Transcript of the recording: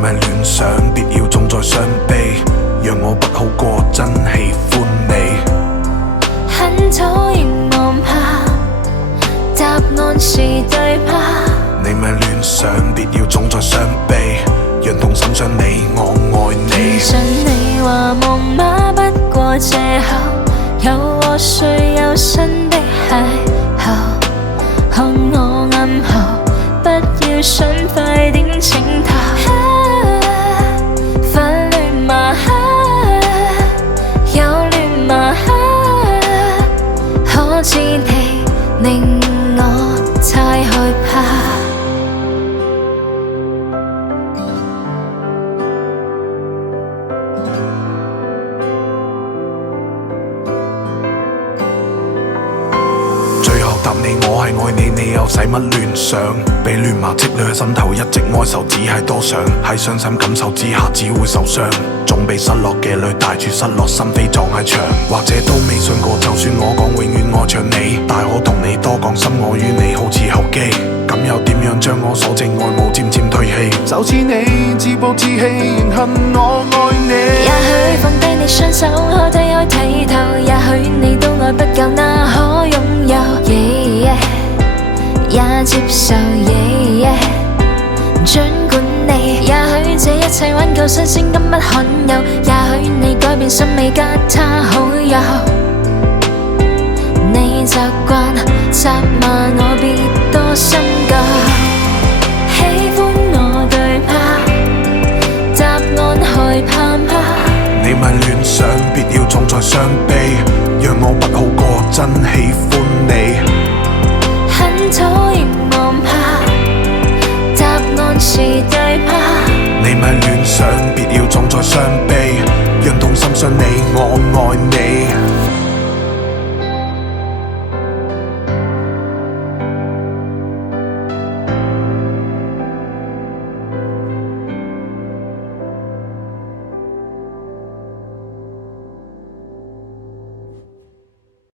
咪亂想，別要重在傷悲，讓我不好過，真喜歡你。很討厭我怕，答案是對吧？你咪亂想，別要重在傷悲，讓痛心傷你，我愛你。其實你話夢嗎？不過借口，又和誰有新的邂逅？看我暗號，不要想快點請投。煩亂嗎？有亂嗎？可知你令我太害怕。答你我係愛你，你又使乜亂想？被亂麻積累喺心頭，一直哀愁，只係多想。喺傷心感受之下，只會受傷。總被失落嘅淚帶住失落，心扉撞喺牆。或者都未信過，就算我講永遠愛着你，但我同你多講心愛於你，好似後機。咁又點樣將我所剩愛慕漸漸退氣？就似你自暴自棄，仍恨我愛你。也許放低你雙手，可推開睇透。也許你都愛不夠，那可擁有。也接受，儘管你，也許這一切挽救新鮮感不罕有，也許你改變心未加他好友，你習慣責罵我別多深究，喜歡我對嗎？答案害怕嗎？你咪亂想，別要重在傷悲，讓我不好過，真喜歡你。很討厭我怕，答案是對嗎？你咪亂想，別要重在傷悲，讓痛心傷你，我愛你。